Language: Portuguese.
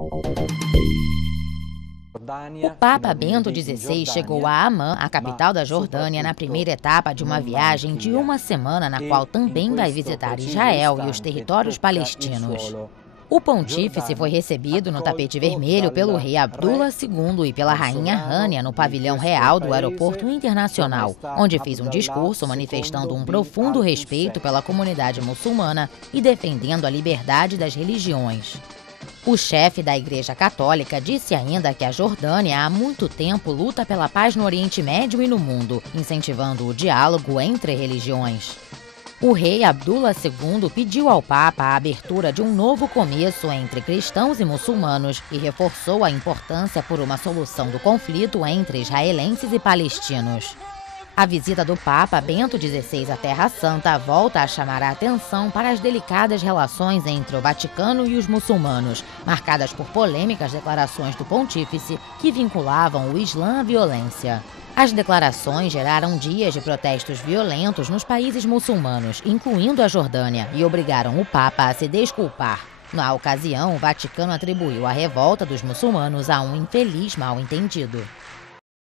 O Papa Bento XVI chegou a Amman, a capital da Jordânia, na primeira etapa de uma viagem de uma semana, na qual também vai visitar Israel e os territórios palestinos. O pontífice foi recebido no tapete vermelho pelo rei Abdullah II e pela rainha Rania no pavilhão real do aeroporto internacional, onde fez um discurso manifestando um profundo respeito pela comunidade muçulmana e defendendo a liberdade das religiões. O chefe da Igreja Católica disse ainda que a Jordânia há muito tempo luta pela paz no Oriente Médio e no mundo, incentivando o diálogo entre religiões. O rei Abdullah II pediu ao Papa a abertura de um novo começo entre cristãos e muçulmanos e reforçou a importância por uma solução do conflito entre israelenses e palestinos. A visita do Papa Bento XVI à Terra Santa volta a chamar a atenção para as delicadas relações entre o Vaticano e os muçulmanos, marcadas por polêmicas declarações do pontífice que vinculavam o Islã à violência. As declarações geraram dias de protestos violentos nos países muçulmanos, incluindo a Jordânia, e obrigaram o Papa a se desculpar. Na ocasião, o Vaticano atribuiu a revolta dos muçulmanos a um infeliz mal-entendido.